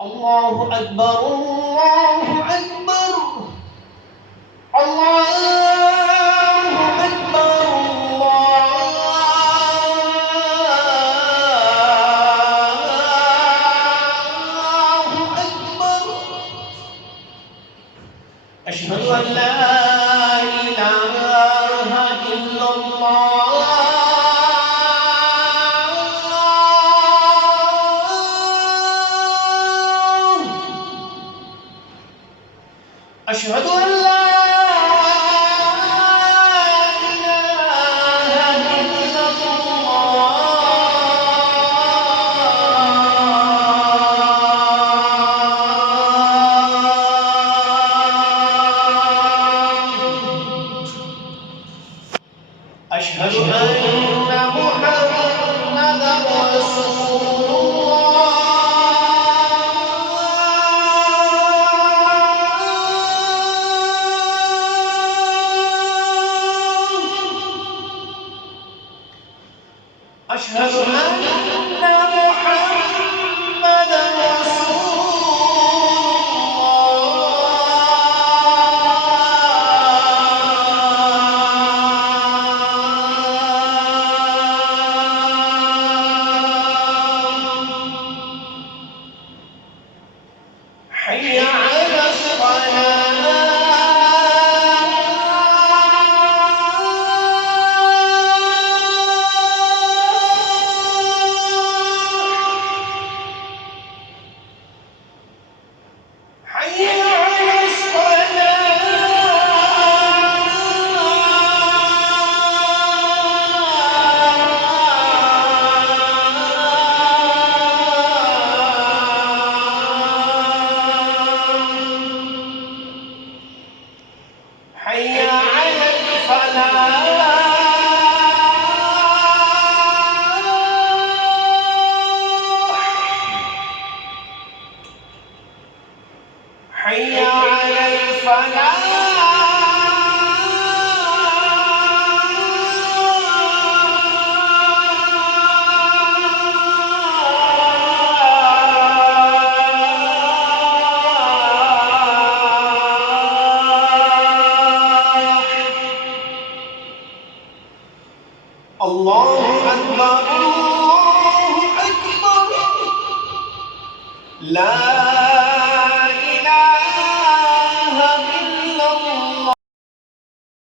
الله أكبر الله أكبر الله أكبر الله أكبر. أشهد أن لا إله إلا الله أشهد أن لا إله إلا الله. أشهد أن محمدًا رسول الله. أشهد أن محمدًا رسول الله. حي على الصلاة. حي على الصلاة. حي على الفلاح. حي على الفلاح. الله أكبر الله أكبر. لا